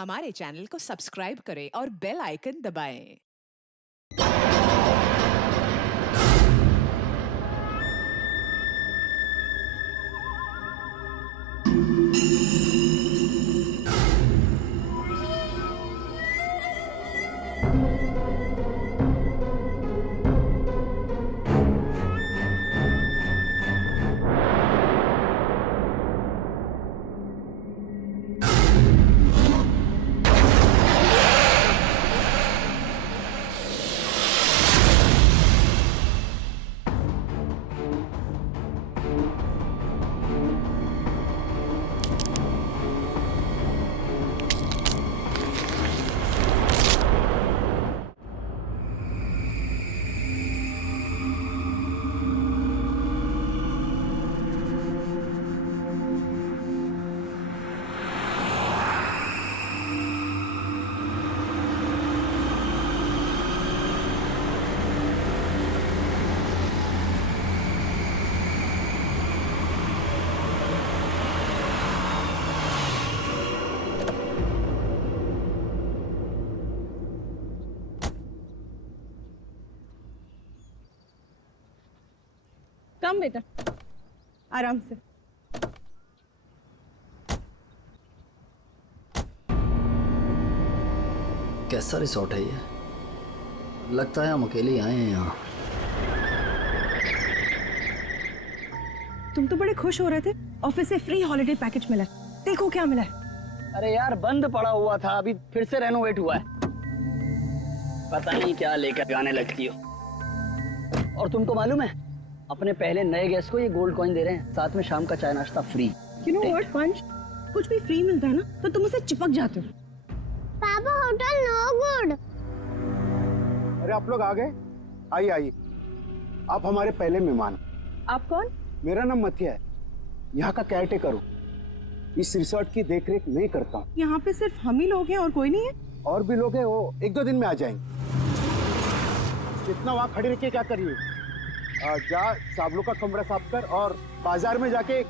हमारे चैनल को सब्सक्राइब करें और बेल आइकन दबाएं। कम बेटा, आराम से। कैसा रिसोर्ट है ये? लगता है हम अकेले आए हैं यहाँ। तुम तो बड़े खुश हो रहे थे, ऑफिस से फ्री हॉलिडे पैकेज मिला है। देखो क्या मिला है। अरे यार, बंद पड़ा हुआ था, अभी फिर से रेनोवेट हुआ है। पता नहीं क्या लेकर गाने लगती हो। और तुमको मालूम है, अपने पहले नए गेस्ट को ये गोल्ड कॉइन दे रहे हैं, साथ में शाम का चाय नाश्ता फ्री। यू नो व्हाट पंच, कुछ भी फ्री मिलता है ना तो तुम उसे चिपक जाते हो। पापा होटल नो गुड। अरे आप लोग आ गए? आइए आइए, आप हमारे पहले मेहमान। आप कौन? मेरा नाम मथिया है, यहाँ का केयर टेकर हूँ। इस रिसोर्ट की देखरेख मैं करता हूँ। यहाँ पे सिर्फ हम ही लोग हैं और कोई नहीं है? और भी लोग हैं, वो एक दो दिन में आ जाएंगे। इतना वहाँ खड़े रह के क्या करिए? जा साबलों का कमरा साफ कर और बाजार में जाके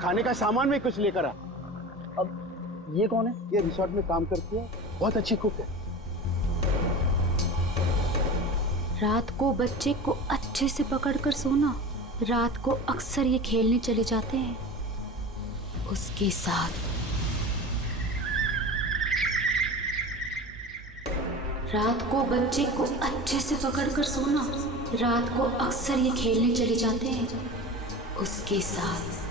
खाने का सामान में कुछ लेकर आ। अब ये कौन है? ये रिसोर्ट में काम करती है, बहुत अच्छी कुक है। रात को बच्चे को अच्छे से पकड़कर सोना। रात को अक्सर ये खेलने चले जाते हैं उसके साथ। रात को बच्चे को अच्छे से पकड़कर सोना। रात को अक्सर ये खेलने चले जाते हैं उसके साथ।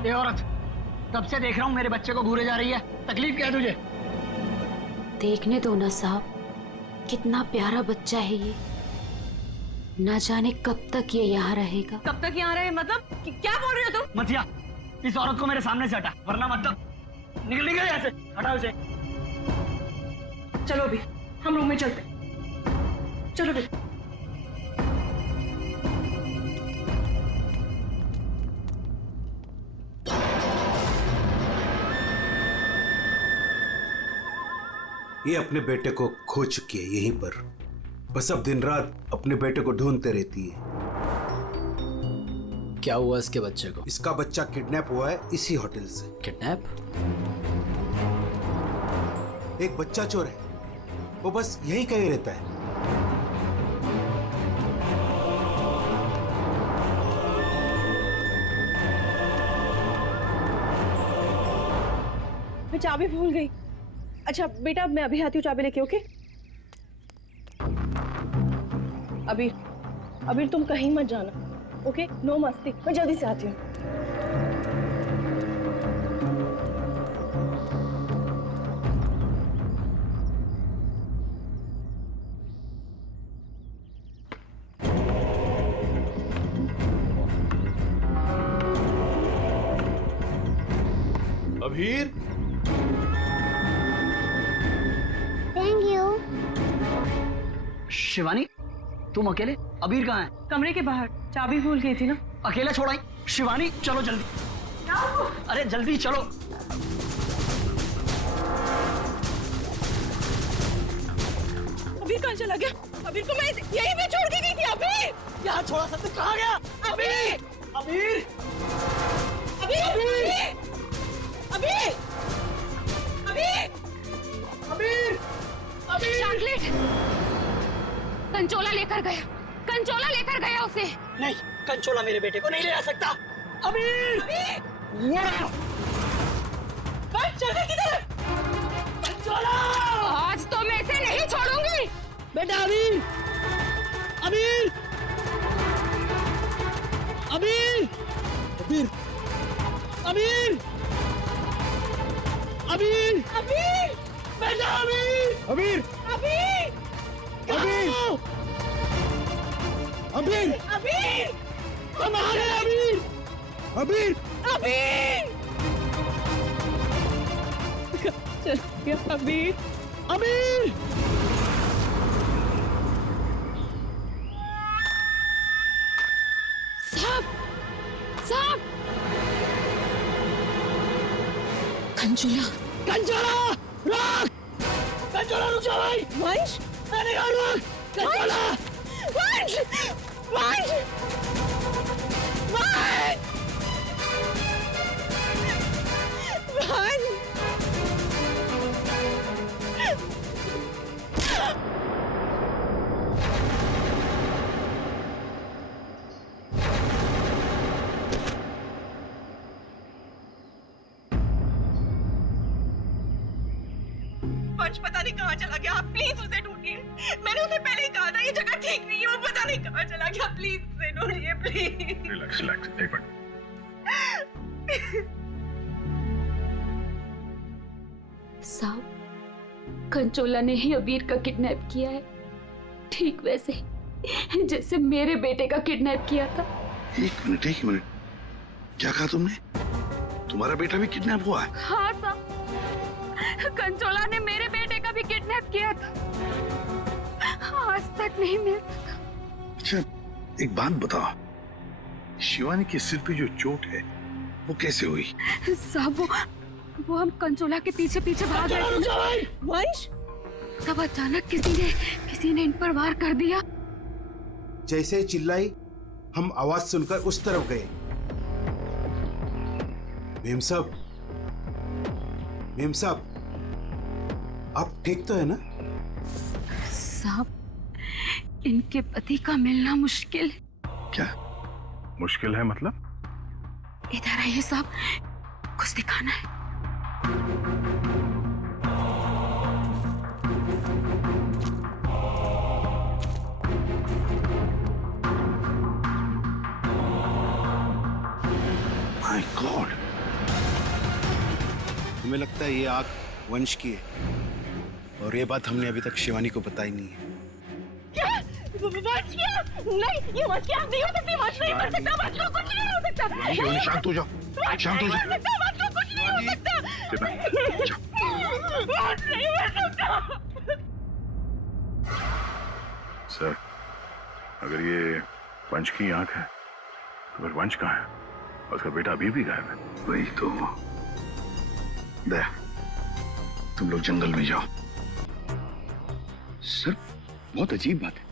ये औरत, तब से देख रहा हूँ मेरे बच्चे को घूरे जा रही है। तकलीफ क्या है तुझे? देखने दो ना साहब, कितना प्यारा बच्चा है ये। ना जाने कब तक ये यहाँ रहेगा। कब तक यहाँ रहे मतलब? क्या बोल रहे हो तुम? मथिया, इस औरत को मेरे सामने से हटा, वरना मतलब निकल निकल यहाँ से। हटाओ इसे। चलो अभी हम रूम में चलते। चलो बेटा। ये अपने बेटे को खो चुकी है यहीं पर। बस अब दिन रात अपने बेटे को ढूंढते रहती है। क्या हुआ इसके बच्चे को? इसका बच्चा किडनैप हुआ है इसी होटल से। किडनैप? एक बच्चा चोर है, वो बस यहीं कहीं रहता है। मैं चाबी भूल गई। अच्छा बेटा, मैं अभी आती हूँ चाबी लेके। ओके अभी तुम कहीं मत जाना। ओके, नो मस्ती। मैं जल्दी से आती हूँ। अबीर, थैंक यू। शिवानी, तुम अकेले? अबीर कहाँ है? कमरे के बाहर, चाबी भूल गई थी ना। अकेला छोड़ाई? शिवानी चलो जल्दी, अरे जल्दी चलो। अबीर कहाँ चला गया? अबीर को मैं यहीं पे छोड़ के गई थी। अबीर यहाँ छोड़ा था तो कहाँ गया? अबीर अबीर, अबीर अबीर अबीर अबीर, अबीर। चॉकलेट कंचोला लेकर गया, कंचोला लेकर गया उसे। नहीं, कंचोला मेरे बेटे को नहीं ले आ सकता। अबीर, चल गई किधर? कंचोला! आज तो मैं इसे नहीं छोड़ूंगी। बेटा अबीर, अबीर, अबीर, अबीर, अबीर, अबीर, अबीर बेटा अबीर, अबीर, अबीर अबीर, अबीर, अबीर हम आ गए अबीर। अबीर, अबीर चल गया अबीर। अबीर, साहब, साहब, कंचोला, कंचोला रुक, कंचोला रुक जा भाई। वंश मैंने कहा रुक, कंचोला। वंश वंश वंश वंश वंश पता नहीं कहाँ चला गया। आप प्लीज उसे ढूंढिए। मैंने उसे पहले ही कहा था ये जगह ठीक नहीं है। वो पता नहीं कहाँ चला गया। प्लीज उसे ढूंढिए प्लीज। रिलैक्स रिलैक्स, एक मिनट। साहब, कंचोला ने ही अबीर का किडनैप किया है, ठीक वैसे ही जैसे मेरे बेटे का किडनैप किया था। एक मिनट, एक मिनट, क्या कहा तुमने? तुम्हारा बेटा भी किडनैप हुआ है? हाँ साहब, कंचोला ने मेरे बेटे का भी किडनैप किया था, आज तक नहीं मिल सका। अच्छा, एक बात बताओ, शिवानी के सिर पे जो चोट है वो कैसे हुई? साहब, वो हम कंचोला के पीछे पीछे भाग रहे थे, वंश तब अचानक किसी ने इन पर वार कर दिया। जैसे ही चिल्लाई, हम आवाज सुनकर उस तरफ गए। मेम साहब, मेम साहब, आप ठीक तो है ना? साहब, इनके पति का मिलना मुश्किल है। क्या मुश्किल है मतलब? इधर आइए साहब, कुछ दिखाना है। माय गॉड, हमें लगता है ये आग वंश की है, और ये बात हमने अभी तक शिवानी को बताई नहीं है। वंश क्या? नहीं, ये वंश की आग नहीं हो सकती। वंश नहीं मर सकता। वंश को कुछ नहीं हो सकता। शिवानी शांत हो जाओ, शांत हो जाओ। वंश को कुछ नहीं हो सकता। वंश नहीं मर सकता। सर, अगर ये वंश की आंख है तो फिर वंश कहाँ है? और उसका बेटा अभी भी गायब है। वही तो। दया, तुम लोग जंगल में जाओ। सर, बहुत अजीब बात है,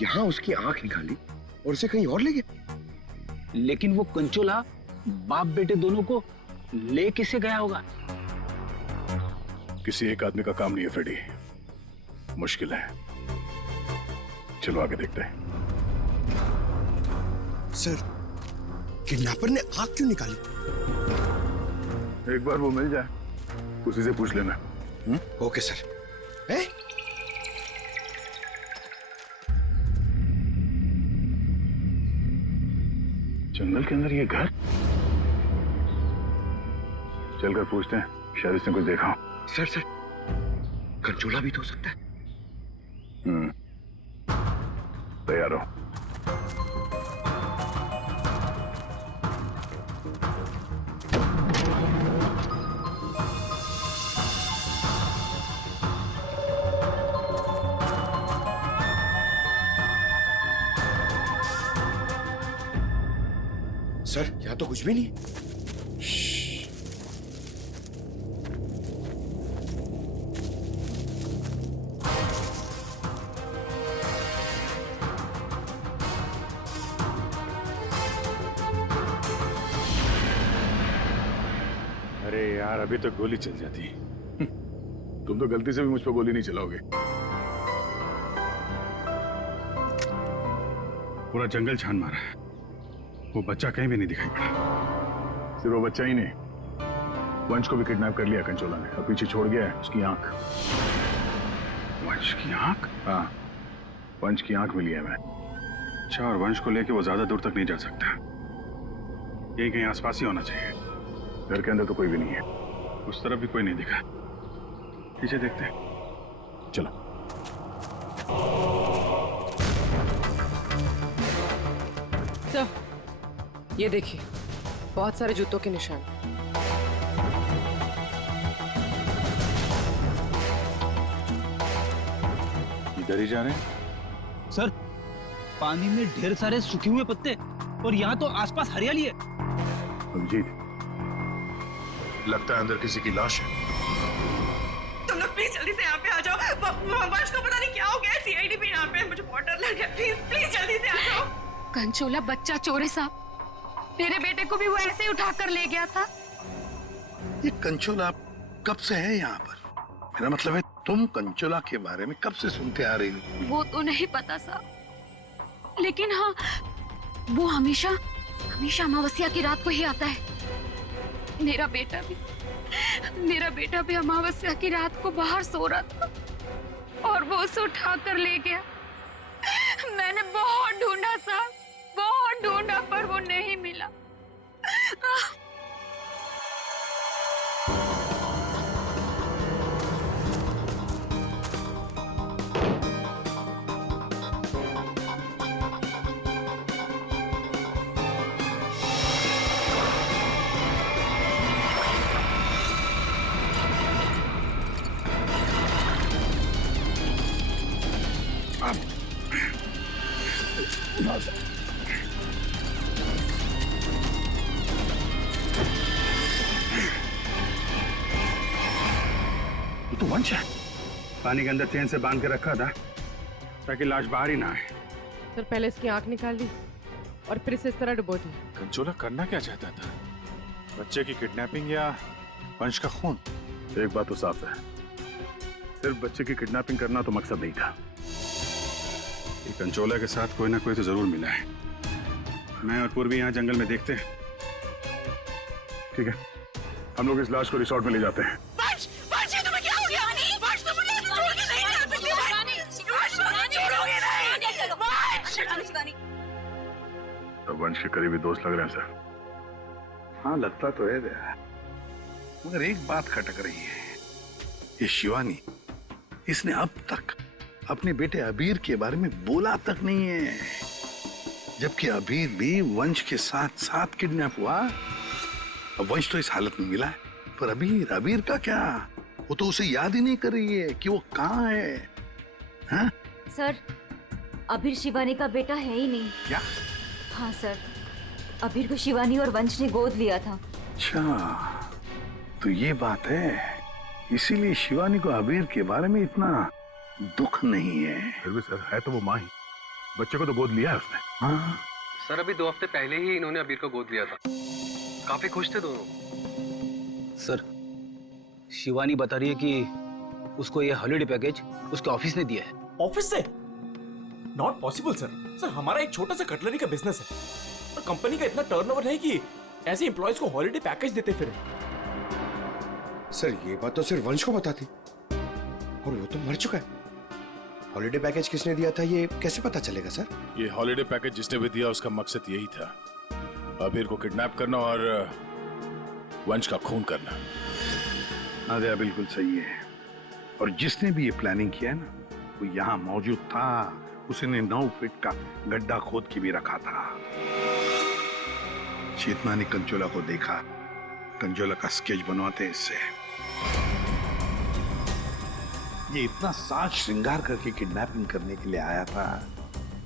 यहाँ उसकी आंख निकाली और उसे कहीं और ले गया। लेकिन वो कंचोला बाप बेटे दोनों को ले किसे गया होगा? किसी एक आदमी का काम नहीं है फ्रेडी, मुश्किल है। चलो आगे देखते हैं। सर, किडनैपर ने आंख क्यों निकाली? एक बार वो मिल जाए, उसी से पूछ लेना। Okay sir. ए? जंगल के अंदर ये घर? चलकर पूछते हैं, शायद इसने कुछ देखा हो। सर सर, कंचोला भी तो हो सकता है। तैयार हो? सर यहाँ तो कुछ भी नहीं। अरे यार अभी तो गोली चल जाती। तुम तो गलती से भी मुझ पर गोली नहीं चलाओगे। पूरा जंगल छान मारा है, वो बच्चा कहीं भी नहीं दिखाई पड़ा। सिर्फ वो बच्चा ही नहीं, वंश को भी किडनैप कर लिया कंचोला ने और पीछे छोड़ गया है उसकी आंख। वंश की आंख? हाँ, वंश की आंख मिली है मैं। अच्छा, और वंश को लेके वो ज्यादा दूर तक नहीं जा सकता, यही कहीं आसपास ही होना चाहिए। घर के अंदर तो कोई भी नहीं है, उस तरफ भी कोई नहीं दिखा। पीछे देखते हैं, चलो। सर, ये देखिए, बहुत सारे जूतों के निशान। इधर ही जा रहे हैं? सर, पानी में ढेर सारे सूखे हुए पत्ते और यहाँ तो आसपास हरियाली है। अभिजीत, लगता है अंदर किसी की लाश है। तुम लोग प्लीज जल्दी से यहाँ पे आ जाओ। वंश को पता नहीं क्या हो गया, सीआईडी भी यहाँ पे है, मुझे बहुत डर लग गया। प्लीज प्लीज जल्दी से आ जाओ। कंचोला बच्चा चोर है साहब, मेरे बेटे को भी वो ऐसे ही उठा कर ले गया था। ये कंचोला कब से है यहाँ पर? मेरा मतलब है तुम कंचोला के बारे में कब से सुनते आ रही हो? वो तो नहीं पता साहब, लेकिन हाँ, वो हमेशा अमावस्या की रात को ही आता है। मेरा बेटा भी अमावस्या की रात को बाहर सो रहा था और वो उसे उठा कर ले गया। मैंने बहुत ढूंढा साहब, बहुत ढूंढा, पर वो नहीं मिला। ये तो वंश है। पानी के अंदर चेन से बांध के रखा था ताकि लाश बाहर ही ना आए। सर, पहले इसकी आंख निकाल ली और फिर इसे इस तरह डुबो दी। कंचोला करना क्या चाहता था? बच्चे की किडनैपिंग या वंश का खून? एक बात तो साफ है, सिर्फ बच्चे की किडनैपिंग करना तो मकसद नहीं था। ये कंचोला के साथ कोई ना कोई तो जरूर मिला है। मैं और पूर्वी यहाँ जंगल में देखते हैं। ठीक है, हम लोग इस लाश को रिसोर्ट में ले जाते हैं। वंश, वंश, ये तुम्हें क्या हो गया? वंश, तुम मुझे छोड़ के नहीं जा सकते। वंश, मुझे छोड़ोगे नहीं। वंश, तो वंश के करीबी दोस्त लग रहे हैं सर। हाँ, लगता तो है, मगर एक बात खटक रही है। ये शिवानी, इसने अब तक अपने बेटे अबीर के बारे में बोला तक नहीं है, जबकि अबीर भी वंश के साथ साथ किडनैप हुआ। अब वंश तो इस हालत में मिला है, पर अबीर का क्या? वो तो उसे याद ही नहीं कर रही है कि वो कहाँ है। हाँ? सर, अबीर शिवानी का बेटा है ही नहीं। क्या? हाँ सर, अबीर को शिवानी और वंश ने गोद लिया था। अच्छा, तो ये बात है, इसीलिए शिवानी को अबीर के बारे में इतना दुख नहीं है। फिर भी सर, है तो वो माँ ही, बच्चे को तो गोद लिया है उसने। हाँ सर, अभी 2 हफ्ते पहले ही इन्होंने अबीर को गोद लिया था। काफी खुश थे दोनों। सर, शिवानी बता रही है कि उसको ये हॉलिडे पैकेज उसके ऑफिस ने दिया है। ऑफिस से? Not possible sir. सर, हमारा एक छोटा सा कटलरी का बिजनेस है और कंपनी का इतना टर्नओवर है कि ऐसे एम्प्लॉयज को हॉलिडे पैकेज देते फिर। सर, ये बात तो सिर्फ वंश को पता थी और वो तो मर चुका है। हॉलिडे पैकेज किसने दिया था ये कैसे पता चलेगा सर? ये हॉलिडे पैकेज जिसने भी दिया उसका मकसद यही था, अबीर को किडनैप करना और वंश का खून करना। नादिया बिल्कुल सही है, और जिसने भी ये प्लानिंग किया है ना, वो यहाँ मौजूद था। उसने 9 फीट का गड्ढा खोद के भी रखा था। चेतना ने कंचोला को देखा, कंचोला का स्केच बनवाते इससे। ये इतना साज श्रृंगार करके किडनैपिंग करने के लिए आया था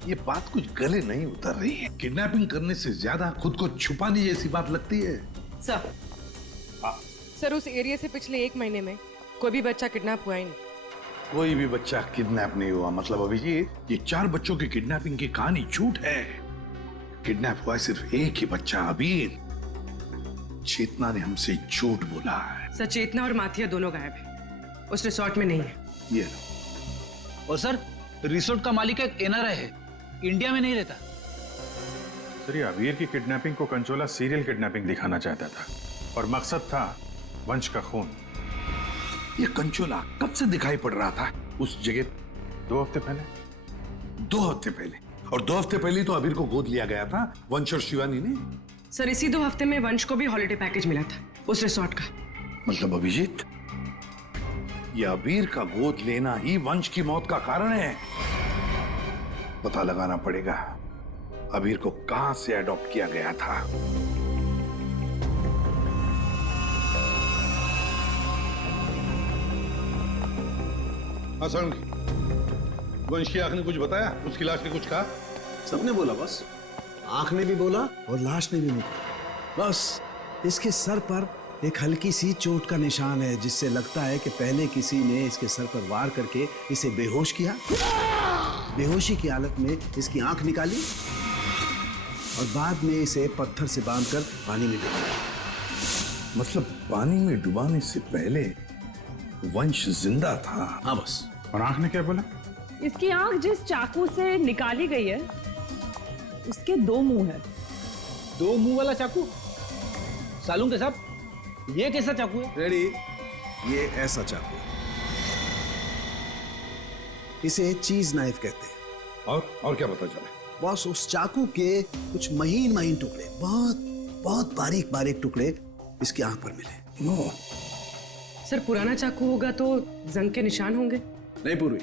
ये बात कुछ गले नहीं उतर रही है। किडनैपिंग करने से ज्यादा खुद को छुपाने जैसी बात लगती है। सर उस एरिया से पिछले 1 महीने में कोई भी बच्चा किडनैप हुआ ही नहीं। कोई भी बच्चा किडनैप नहीं हुआ मतलब अभिजीत ये 4 बच्चों की किडनैपिंग की कहानी झूठ है। किडनैप हुआ सिर्फ एक ही बच्चा अबीर। चेतना ने हमसे झूठ बोला है। सर चेतना और माथिया दोनों गायब है, उस रिसोर्ट में नहीं है। ये लो। और सर रिसोर्ट का मालिक एक एनआरआई है, इंडिया में नहीं रहता। सर ये अबीर की किडनैपिंग को कंचोला सीरियल किडनैपिंग दिखाना चाहता था और मकसद था वंश का खून। ये कंचोला कब से दिखाई पड़ रहा था उस जगह? 2 हफ्ते पहले। 2 हफ्ते पहले? और 2 हफ्ते पहले तो अबीर को गोद लिया गया था वंश और शिवानी ने। सर इसी 2 हफ्ते में वंश को भी हॉलिडे पैकेज मिला था उस रिसोर्ट का। मतलब अभिजीत ये अबीर का गोद लेना ही वंश की मौत का कारण है। पता लगाना पड़ेगा अबीर को कहां से अडॉप्ट किया गया था। वंश की आंख ने कुछ बताया? उसकी लाश ने कुछ कहा? सबने बोला बस, आंख ने भी बोला और लाश ने भी बोला। बस इसके सर पर एक हल्की सी चोट का निशान है जिससे लगता है कि पहले किसी ने इसके सर पर वार करके इसे बेहोश किया। बेहोशी की हालत में इसकी आंख निकाली और बाद में इसे पत्थर से बांधकर पानी में डुबाया। मतलब पानी में डुबाने से पहले वंश जिंदा था? हाँ बस। और आंख ने क्या बोला? इसकी आंख जिस चाकू से निकाली गई है उसके 2 मुंह है। 2 मुंह वाला चाकू? सालून के साहब ये कैसा चाकू है? रेडी, ये ऐसा चाकू है। इसे चीज नाइफ कहते हैं। और क्या पता चला? बॉस उस चाकू के कुछ महीन महीन टुकड़े, बहुत बारीक बारीक टुकड़े इसकी आंख पर मिले। नो सर पुराना चाकू होगा तो जंग के निशान होंगे। नहीं पूर्वी,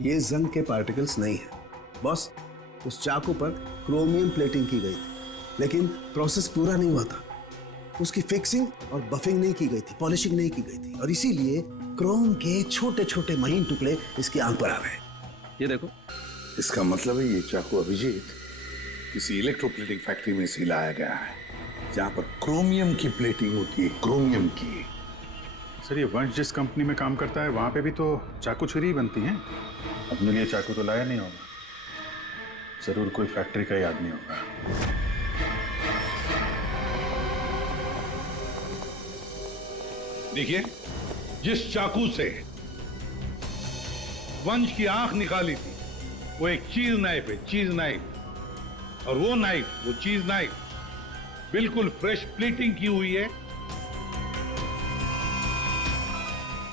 ये जंग के पार्टिकल्स नहीं है बॉस। उस चाकू पर क्रोमियम प्लेटिंग की गई थी, लेकिन प्रोसेस पूरा नहीं हुआ था। उसकी फिक्सिंग और बफिंग नहीं की गई थी, पॉलिशिंग नहीं की गई थी, और इसीलिए क्रोम के छोटे छोटे महीन टुकड़े इसकी आंख पर आ गए। ये देखो। इसका मतलब है ये चाकू अभिजीत किसी इलेक्ट्रोप्लेटिंग फैक्ट्री में से लाया गया है जहां पर क्रोमियम की प्लेटिंग होती है, क्रोमियम की। सर ये वंश जिस कंपनी में काम करता है वहां पे भी तो चाकू छुरी ही बनती हैं। अपने लिए चाकू तो लाया नहीं होगा, जरूर कोई फैक्ट्री का ही आदमी होगा। देखिए जिस चाकू से वंश की आंख निकाली थी वो एक चीज नाइफ है, चीज नाइफ। और वो नाइफ, वो चीज नाइफ बिल्कुल फ्रेश प्लेटिंग की हुई है,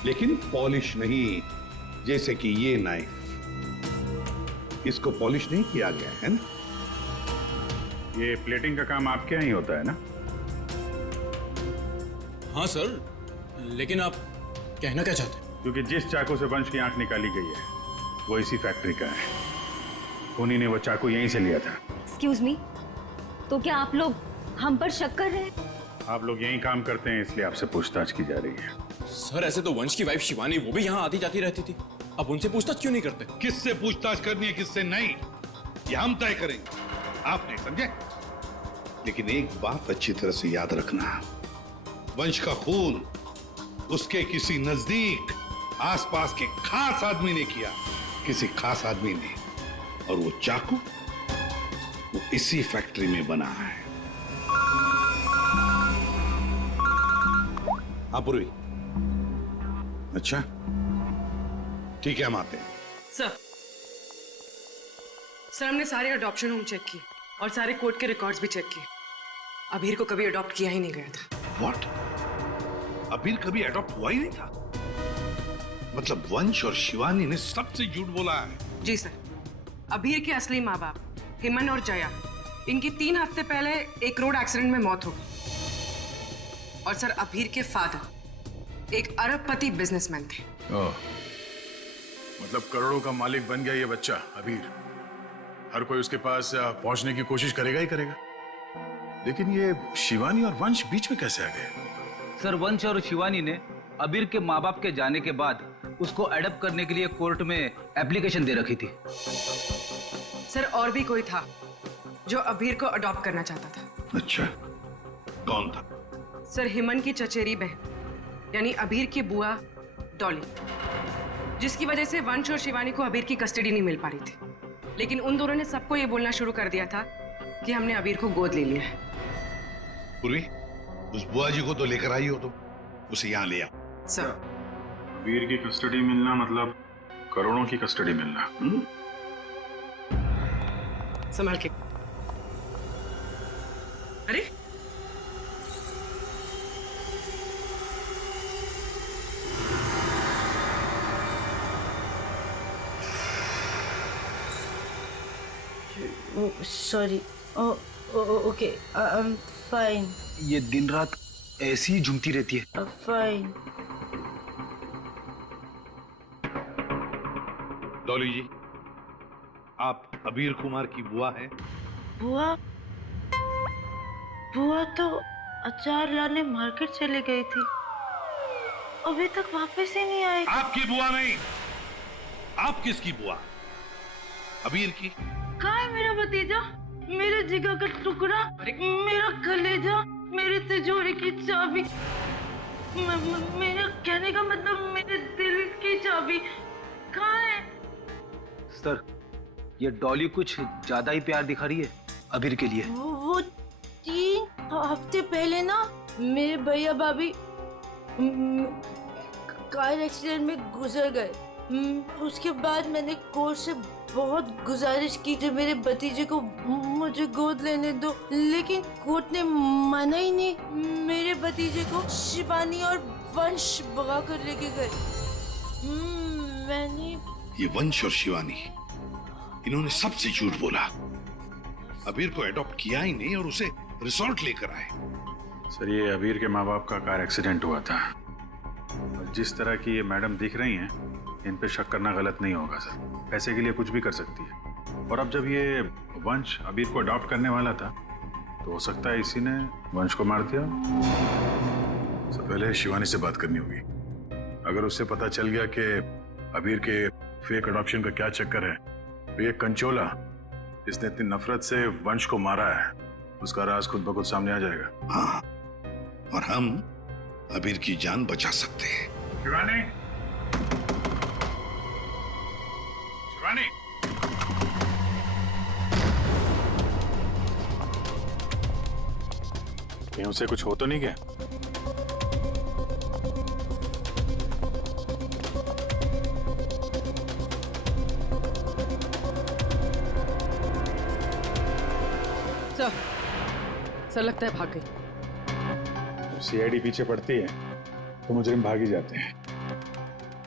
लेकिन पॉलिश नहीं, जैसे कि ये नाइफ। इसको पॉलिश नहीं किया गया है ना। ये प्लेटिंग का काम आपके यहाँ ही होता है ना? हाँ सर, लेकिन आप कहना क्या चाहते हैं? क्योंकि जिस चाकू से वंश की आंख निकाली गई है वो इसी फैक्ट्री का है। उन्हीं ने वो चाकू यहीं से लिया था। एक्सक्यूज मी, तो क्या आप लोग हम पर शक कर रहे हैं? आप लोग यहीं काम करते हैं इसलिए आपसे पूछताछ की जा रही है। सर ऐसे तो वंश की वाइफ शिवानी वो भी यहाँ आती जाती रहती थी, अब उनसे पूछताछ क्यों नहीं करते? किससे पूछताछ करनी है किससे नहीं ये हम तय करेंगे, आप नहीं समझे। लेकिन एक बात अच्छी तरह से याद रखना, वंश का खून उसके किसी नजदीक आसपास के खास आदमी ने किया, किसी खास आदमी ने। और वो चाकू वो इसी फैक्ट्री में बना है। हाँ पूर्वी। अच्छा ठीक है, हम आते हैं। सर हमने सारे अडॉप्शन होम चेक किए और सारे कोर्ट के रिकॉर्ड्स भी चेक किए। अबीर को कभी अडॉप्ट किया ही नहीं गया था। व्हाट? अबीर कभी अडॉप्ट हुआ ही नहीं था? मतलब वंश और शिवानी ने सबसे झूठ बोला है? जी सर, अबीर के असली माँ बाप हेमन और जया, इनकी 3 हफ्ते पहले एक रोड एक्सीडेंट में मौत हो गई। और सर अबीर के फादर एक अरबपति बिजनेसमैन थे। मतलब करोड़ों का मालिक बन गया ये बच्चा अबीर। हर कोई उसके पास पहुंचने की कोशिश करेगा ही करेगा। लेकिन ये शिवानी और वंश बीच में कैसे आ गए? सर वंश और शिवानी ने अबीर के माँ बाप के जाने के बाद उसको एडॉप्ट करने के लिए कोर्ट में एप्लीकेशन दे रखी थी। सर और भी कोई था जो अभीर को अडॉप्ट करना चाहता था। अच्छा, कौन था? सर हिमन की चचेरी बहन यानी अभीर की बुआ डॉली, जिसकी वजह से वंश और शिवानी को अभीर की कस्टडी नहीं मिल पा रही थी। लेकिन उन दोनों ने सबको ये बोलना शुरू कर दिया था कि हमने अभीर को गोद ले लिया है। पूर्वी, उस बुआ जी को तो लेकर आई हो तुम, उसे यहाँ ले आओ। सर वीर की कस्टडी मिलना मतलब करोड़ों की कस्टडी मिलना। संभाल के। अरे sorry. Okay, I am fine. ये दिन रात ऐसी ही झूमती रहती है। फाइन। डॉली जी, आप अबीर कुमार की बुआ हैं? बुआ? बुआ तो अचार लाने मार्केट चली गई थी, अभी तक वापस ही नहीं आई। आपकी बुआ नहीं, आप किसकी बुआ? अबीर की? कहाँ है मेरा भतीजा, मेरे जिगर का टुकड़ा, मेरा कलेजा, मेरी तिजोरी की चाबी, मेरा कहने का मतलब मेरे दिल की चाबी कहाँ है? सर, ये डॉली कुछ ज्यादा ही प्यार दिखा रही है अबीर के लिए। वो 3 हफ्ते पहले ना मेरे भैया भाभी कार एक्सीडेंट में गुजर गए। उसके बाद मैंने कोर्ट से बहुत गुजारिश की कि मेरे भतीजे को मुझे गोद लेने दो, लेकिन कोर्ट ने माना ही नहीं। मेरे भतीजे को शिवानी और वंश भगा कर लेके गए। मैंने ये वंश और शिवानी, इन्होंने सबसे झूठ बोला। अबीर को एडॉप्ट किया ही नहीं और उसे रिसोर्ट लेकर आए। सर, ये अबीर के माँ बाप का कार एक्सीडेंट हुआ था। जिस तरह की ये मैडम दिख रही हैं, इन पे शक करना गलत नहीं होगा सर। पैसे के लिए कुछ भी कर सकती है। और अब जब ये वंश अबीर को अडॉप्ट करने वाला था, तो हो सकता है इसी ने वंश को मार दिया। सबसे पहले शिवानी से बात करनी होगी। अगर उससे पता चल गया कि अबीर के फेक अडॉप्शन का क्या चक्कर है, तो ये कंचोला इसने इतनी नफरत से वंश को मारा है, उसका राज खुद ब खुद सामने आ जाएगा। हाँ, और हम अबीर की जान बचा सकते हैं। शिवानी, शिवानी, कहीं उसे कुछ हो तो नहीं गया? सर लगता है भाग गई। सीआईडी पीछे पड़ती है तो मुजरिम भाग ही जाते हैं।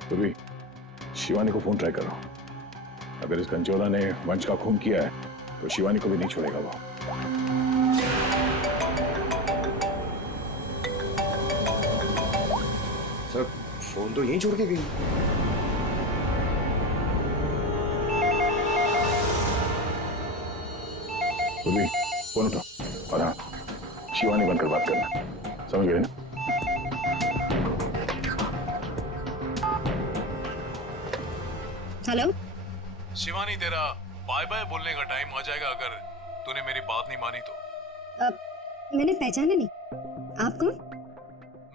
तो भी शिवानी को फोन ट्राई करो। अगर इस कंचोला ने वंश का खून किया है तो शिवानी को भी नहीं छोड़ेगा वो। सर, फोन तो यहीं छोड़ के गई। तो भी फोन उठो और हाँ, शिवानी बनकर बात करना, समझ गए ना? हेलो शिवानी, तेरा बाय बाय बोलने का टाइम आ जाएगा अगर तूने मेरी बात नहीं मानी तो। मैंने पहचाना नहीं, आप कौन?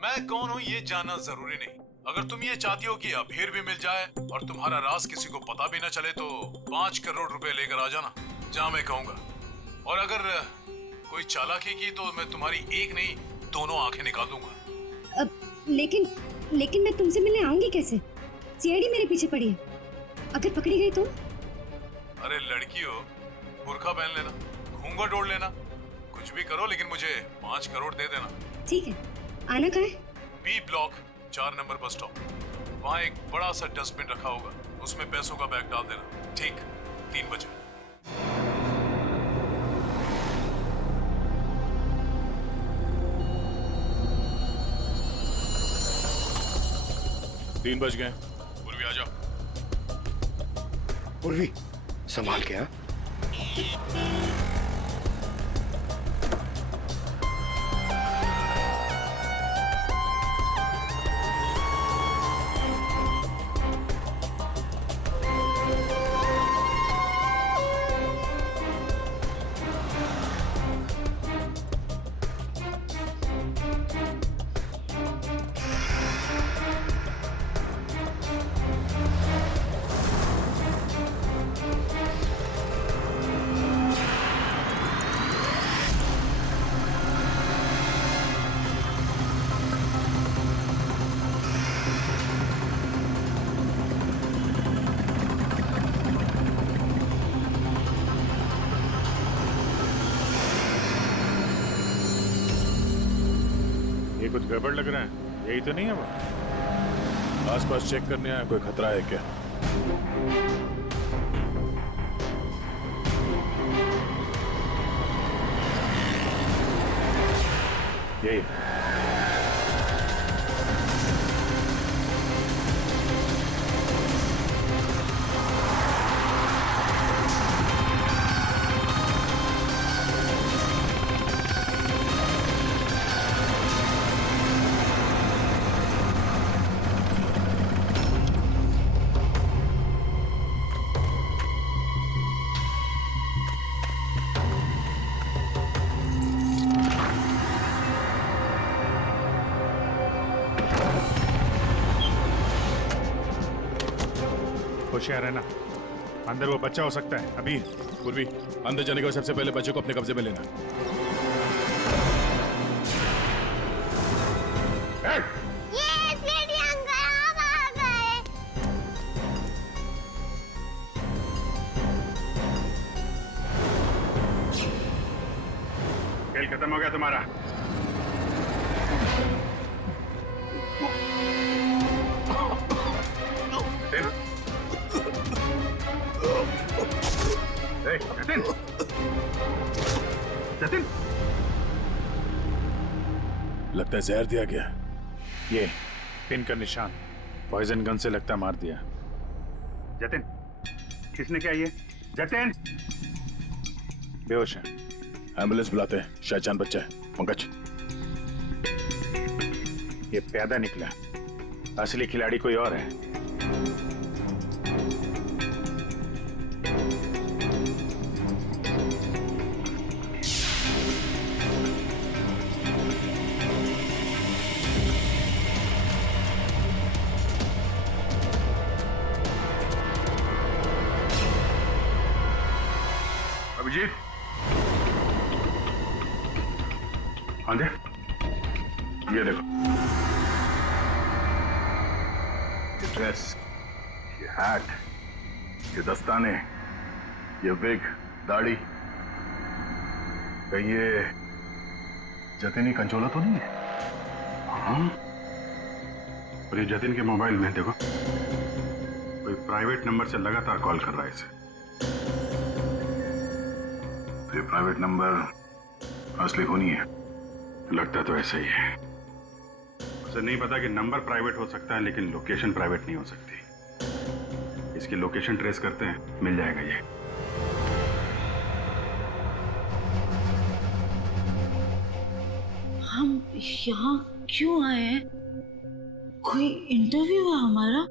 मैं कौन हूँ ये जानना जरूरी नहीं। अगर तुम ये चाहती हो कि अबीर भी मिल जाए और तुम्हारा राज किसी को पता भी ना चले, तो 5 करोड़ रुपए लेकर आ जाना जहाँ मैं कहूँगा। और अगर कोई चालाकी की तो मैं तुम्हारी एक नहीं 2 आंखें निकाल दूंगा। लेकिन मैं तुमसे मिलने आऊंगी कैसे? सीआईडी मेरे पीछे पड़ी है, अगर पकड़ी गई तो? अरे लड़की हो, बुर्का पहन लेना, घूंघट ओढ़ लेना, कुछ भी करो, लेकिन मुझे 5 करोड़ दे देना। ठीक है, आना कहाँ है? B block 4 number bus stop. वहाँ एक बड़ा सा डस्टबिन रखा होगा, उसमें पैसों का बैग डाल देना, ठीक 3 बजे। 3 बज गए। पूर्वी आ जाओ। पूर्वी, संभाल के। हाँ, कुछ गड़बड़ लग रहा है, यही तो नहीं है वो? आसपास चेक करने आया, कोई खतरा है क्या? यही होशियार है ना, अंदर वो बच्चा हो सकता है। अभी पूर्वी, अंदर जाने के बाद सबसे पहले बच्चे को अपने कब्जे में लेना। खेल खत्म हो गया तुम्हारा। जतिन, जतिन, लगता है जहर दिया गया। ये पिन का निशान, पॉइजन गन से लगता मार दिया। जतिन, किसने किया ये? जतिन बेहोश है, एम्बुलेंस बुलाते हैं, शायद जान बच्चा है। पंकज, ये पैदा निकला, असली खिलाड़ी कोई और है। अभिजीत, हाँ दे, ये देखो, ये ड्रेस, ये हैट, ये दस्ताने, ये विग, दाढ़ी, कहीं ये जतिन कंचोला तो नहीं है? हाँ, और ये जतिन के मोबाइल में देखो, कोई प्राइवेट नंबर से लगातार कॉल कर रहा है इसे। ये प्राइवेट नंबर असली होनी है, लगता तो ऐसा ही है। उसे नहीं पता कि नंबर प्राइवेट हो सकता है, लेकिन लोकेशन प्राइवेट नहीं हो सकती। इसकी लोकेशन ट्रेस करते हैं, मिल जाएगा ये। हम यहाँ क्यों आए हैं? कोई इंटरव्यू है हमारा?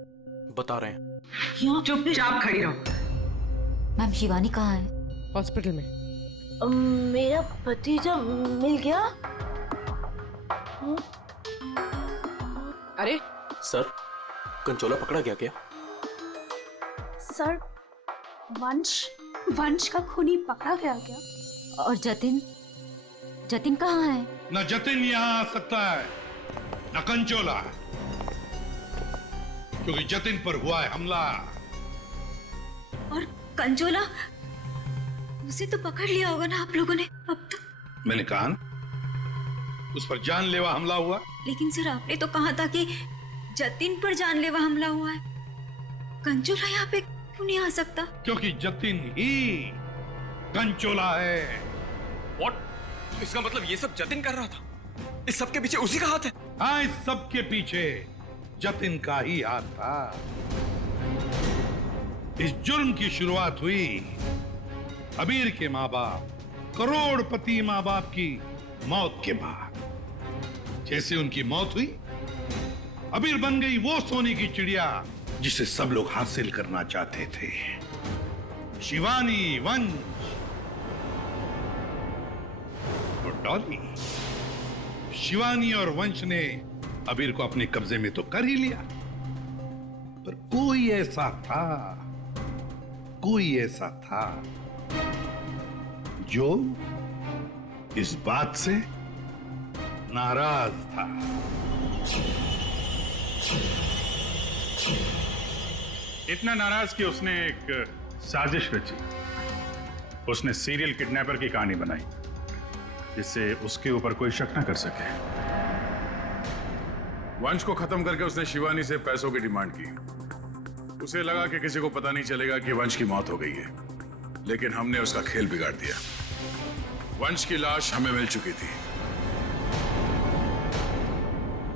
बता रहे हैं। यहाँ चुपचाप खड़ी रहो। मैम, शिवानी कहाँ है? हॉस्पिटल में। मेरा भतीजा मिल गया? अरे सर, कंचोला पकड़ा गया क्या? सर, वंश का खूनी पकड़ा गया क्या? और जतिन? जतिन कहाँ है? न जतिन यहाँ आ सकता है, न कंचोला, क्योंकि जतिन पर हुआ है हमला। और कंचोला, उसे तो पकड़ लिया होगा ना आप लोगों ने अब तक? मैंने कहा ना, उस पर जानलेवा हमला हुआ। लेकिन सर, आपने तो कहा था कि जतिन पर जानलेवा हमला हुआ है। कंचोला यहाँ पे क्यों नहीं आ सकता? क्योंकि जतिन ही कंचोला है। What? इसका मतलब ये सब जतिन कर रहा था? इस सब के पीछे उसी का हाथ है? हाँ, इस सब के पीछे जतिन का ही हाथ था। इस जुर्म की शुरुआत हुई अबीर के माँ बाप, करोड़पति माँ बाप की मौत के बाद। जैसे उनकी मौत हुई, अबीर बन गई वो सोने की चिड़िया जिसे सब लोग हासिल करना चाहते थे। शिवानी, वंश और डॉली। शिवानी और वंश ने अबीर को अपने कब्जे में तो कर ही लिया, पर कोई ऐसा था जो इस बात से नाराज था। इतना नाराज कि उसने एक साजिश रची। उसने सीरियल किडनैपर की कहानी बनाई, जिससे उसके ऊपर कोई शक न कर सके। वंश को खत्म करके उसने शिवानी से पैसों की डिमांड की। उसे लगा कि किसी को पता नहीं चलेगा कि वंश की मौत हो गई है, लेकिन हमने उसका खेल बिगाड़ दिया। वंश की लाश हमें मिल चुकी थी।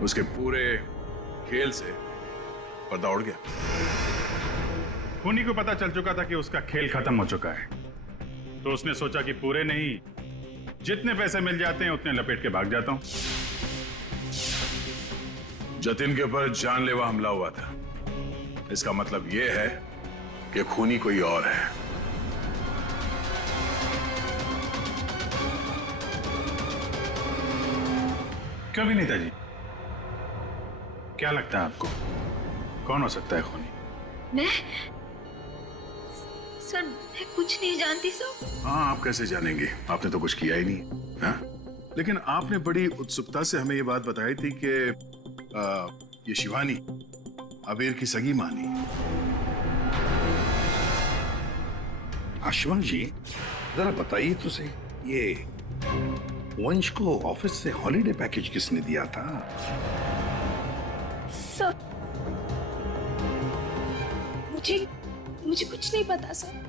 उसके पूरे खेल से पर्दा उड़ गया। खूनी को पता चल चुका था कि उसका खेल खत्म हो चुका है, तो उसने सोचा कि पूरे नहीं, जितने पैसे मिल जाते हैं उतने लपेट के भाग जाता हूं। जतिन के ऊपर जानलेवा हमला हुआ था। इसका मतलब यह है कि खूनी कोई और है। कभी नहीं था जी। क्या लगता है आपको कौन हो सकता है खूनी? मैं सर, मैं कुछ नहीं जानती सर। हाँ, आप कैसे जानेंगे? आपने तो कुछ किया ही नहीं। हाँ? लेकिन आपने बड़ी उत्सुकता से हमें ये बात बताई थी कि ये शिवानी अबीर की सगी मानी। आशुमान जी, जरा बताइए तो सही, ये वंश को ऑफिस से हॉलिडे पैकेज किसने दिया था? सर, मुझे कुछ नहीं पता सर।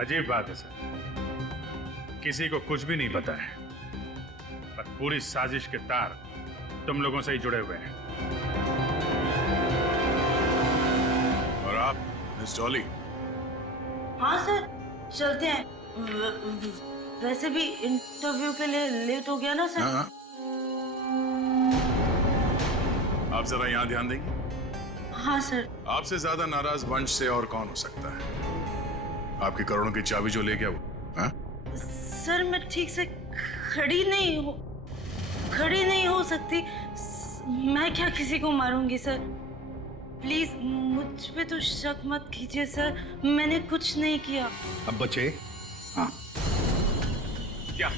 अजीब बात है सर, किसी को कुछ भी नहीं पता है, पर पूरी साजिश के तार तुम लोगों से ही जुड़े हुए हैं। और आप मिस डॉली? हाँ सर, चलते हैं। वैसे भी इंटरव्यू के लिए लेट हो गया ना सर। हाँ। आप जरा यहाँ ध्यान देंगे? हाँ सर। आपसे ज्यादा नाराज वंश से और कौन हो सकता है? आपकी करोड़ों की चाबी जो ले गया वो। हाँ? सर, मैं ठीक से खड़ी नहीं हो सकती। मैं क्या किसी को मारूंगी सर? प्लीज मुझ पे तो शक मत कीजिए सर, मैंने कुछ नहीं किया। अब बचे? हाँ। क्या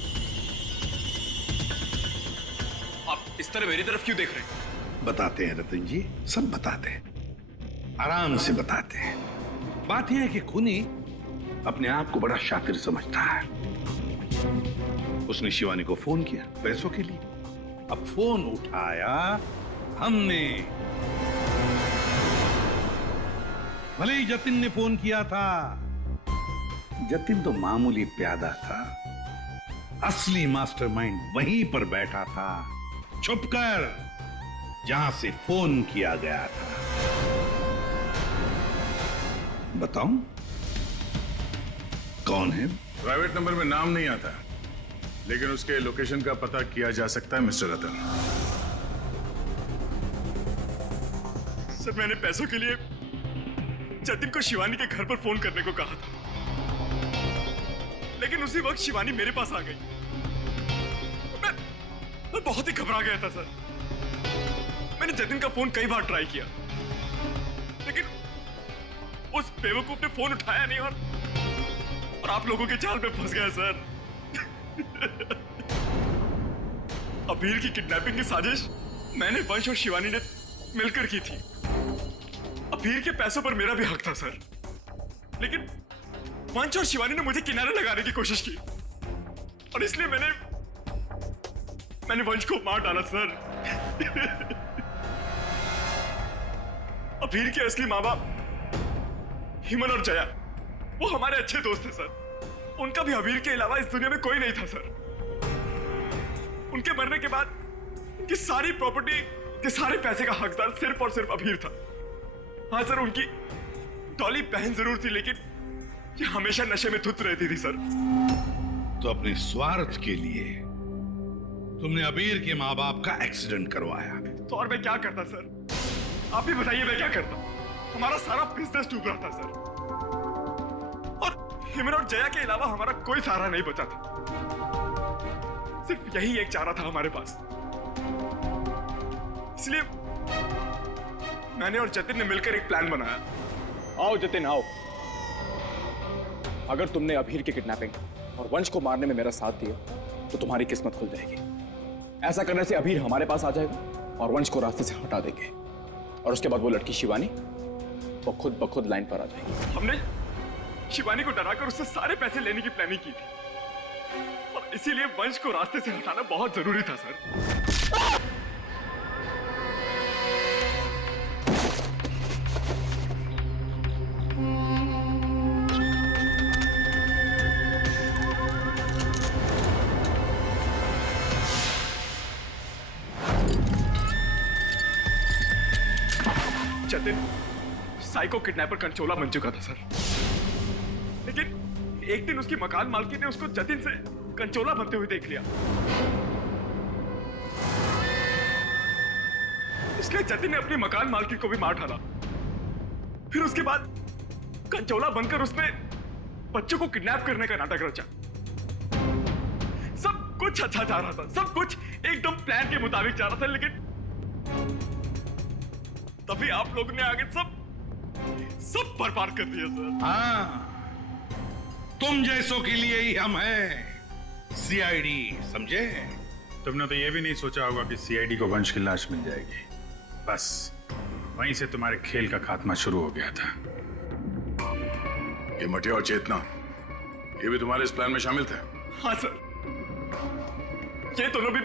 आप इस तरह मेरी तरफ क्यों देख रहे हैं? बताते हैं रतन जी, सब बताते हैं, आराम से बताते हैं। बात यह है कि खूनी अपने आप को बड़ा शातिर समझता है। उसने शिवानी को फोन किया पैसों के लिए। अब फोन उठाया हमने। भले ही जतिन ने फोन किया था, जतिन तो मामूली प्यादा था, असली मास्टरमाइंड वहीं पर बैठा था, छुपकर, जहां से फोन किया गया था। बताऊं कौन है? प्राइवेट नंबर में नाम नहीं आता, लेकिन उसके लोकेशन का पता किया जा सकता है मिस्टर रतन। सर, मैंने पैसों के लिए जतिन को शिवानी के घर पर फोन करने को कहा था, लेकिन उसी वक्त शिवानी मेरे पास आ गई। मैं बहुत ही घबरा गया था सर। मैंने जतिन का फोन कई बार ट्राई किया, लेकिन उस बेवकूफ ने फोन उठाया नहीं और आप लोगों के जाल में फंस गया सर। अबीर की किडनैपिंग की साजिश मैंने, वंश और शिवानी ने मिलकर की थी। अबीर के पैसों पर मेरा भी हक था सर, लेकिन वंश और शिवानी ने मुझे किनारे लगाने की कोशिश की, और इसलिए मैंने वंश को मार डाला सर। अबीर के असली माँ बाप हिमन और जया, वो हमारे अच्छे दोस्त थे सर। उनका भी अबीर के अलावा इस दुनिया में कोई नहीं था सर। उनके मरने के बाद उनकी सारी प्रॉपर्टी के सारे पैसे का हकदार सिर्फ और सिर्फ अबीर था। हाँ सर, उनकी डॉली बहन जरूर थी, लेकिन ये हमेशा नशे में धुत रहती थी सर। तो अपने स्वार्थ के लिए तुमने अबीर के माँ बाप का एक्सीडेंट करवाया। तो और मैं क्या करता सर? आप भी बताइए, मैं क्या करता? हमारा सारा बिजनेस डूब रहा था सर, और हिमन और जया के अलावा हमारा कोई सहारा नहीं बचा था। सिर्फ यही एक चारा था हमारे पास। इसलिए मैंने और जतिन ने मिलकर एक प्लान बनाया। आओ जतिन, आओ। अगर तुमने अबीर की किडनैपिंग और वंश को मारने में मेरा साथ दिया, तो तुम्हारी किस्मत खुल जाएगी। ऐसा करने से अबीर हमारे पास आ जाएगा और वंश को रास्ते से हटा देंगे, और उसके बाद वो लड़की शिवानी वो खुद ब खुद लाइन पर आ जाएगी। हमने शिवानी को डराकर उससे सारे पैसे लेने की प्लानिंग की थी, और इसीलिए वंश को रास्ते से हटाना बहुत जरूरी था सर। जतिन साइको किडनैपर कंचोला बन चुका था सर, लेकिन एक दिन उसकी मकान मालकिन ने उसको जतिन से कंचोला बनते हुए देख लिया। इसलिए जतिन ने अपनी मकान मालकिन को भी मार डाला। फिर उसके बाद कंचोला बनकर उसने बच्चों को किडनैप करने का नाटक रचा। सब कुछ अच्छा जा रहा था, सब कुछ एकदम प्लान के मुताबिक जा रहा था, लेकिन तभी आप लोगों ने आगे सब बर्बाद कर दिया सर। हाँ, तुम जैसों के लिए ही हम हैं, सीआईडी, समझे? तुमने तो ये भी नहीं सोचा होगा कि सीआईडी को वंश की लाश मिल जाएगी। बस वहीं से तुम्हारे खेल का खात्मा शुरू हो गया था। ये मटिया और चेतना, ये भी तुम्हारे इस प्लान में शामिल थे? हाँ सर, ये दोनों भी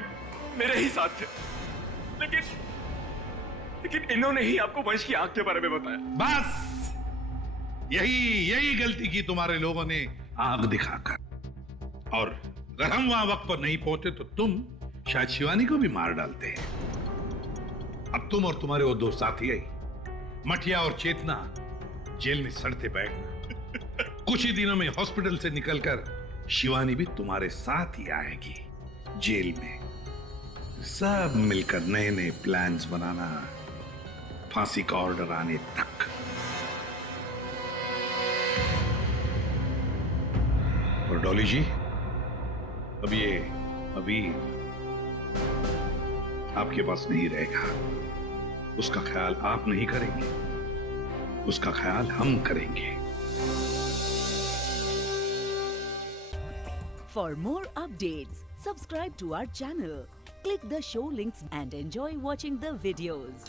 मेरे ही साथ थे, लेकिन इन्होंने ही आपको वंश की आंख के बारे में बताया। बस यही गलती की तुम्हारे लोगों ने, आंख दिखाकर। और अगर हम वहां वक्त पर नहीं पहुंचे तो तुम शायद शिवानी को भी मार डालते। अब तुम और तुम्हारे वो दो साथी आई, मटिया और चेतना, जेल में सड़ते बैठना। कुछ ही दिनों में हॉस्पिटल से निकलकर शिवानी भी तुम्हारे साथ ही आएगी जेल में। सब मिलकर नए नए प्लान्स बनाना, फांसी का ऑर्डर आने तक। और डॉली जी, अब ये अभी आपके पास नहीं रहेगा। उसका ख्याल आप नहीं करेंगे, उसका ख्याल हम करेंगे। For more updates, subscribe to our channel, click the show links and enjoy watching the videos.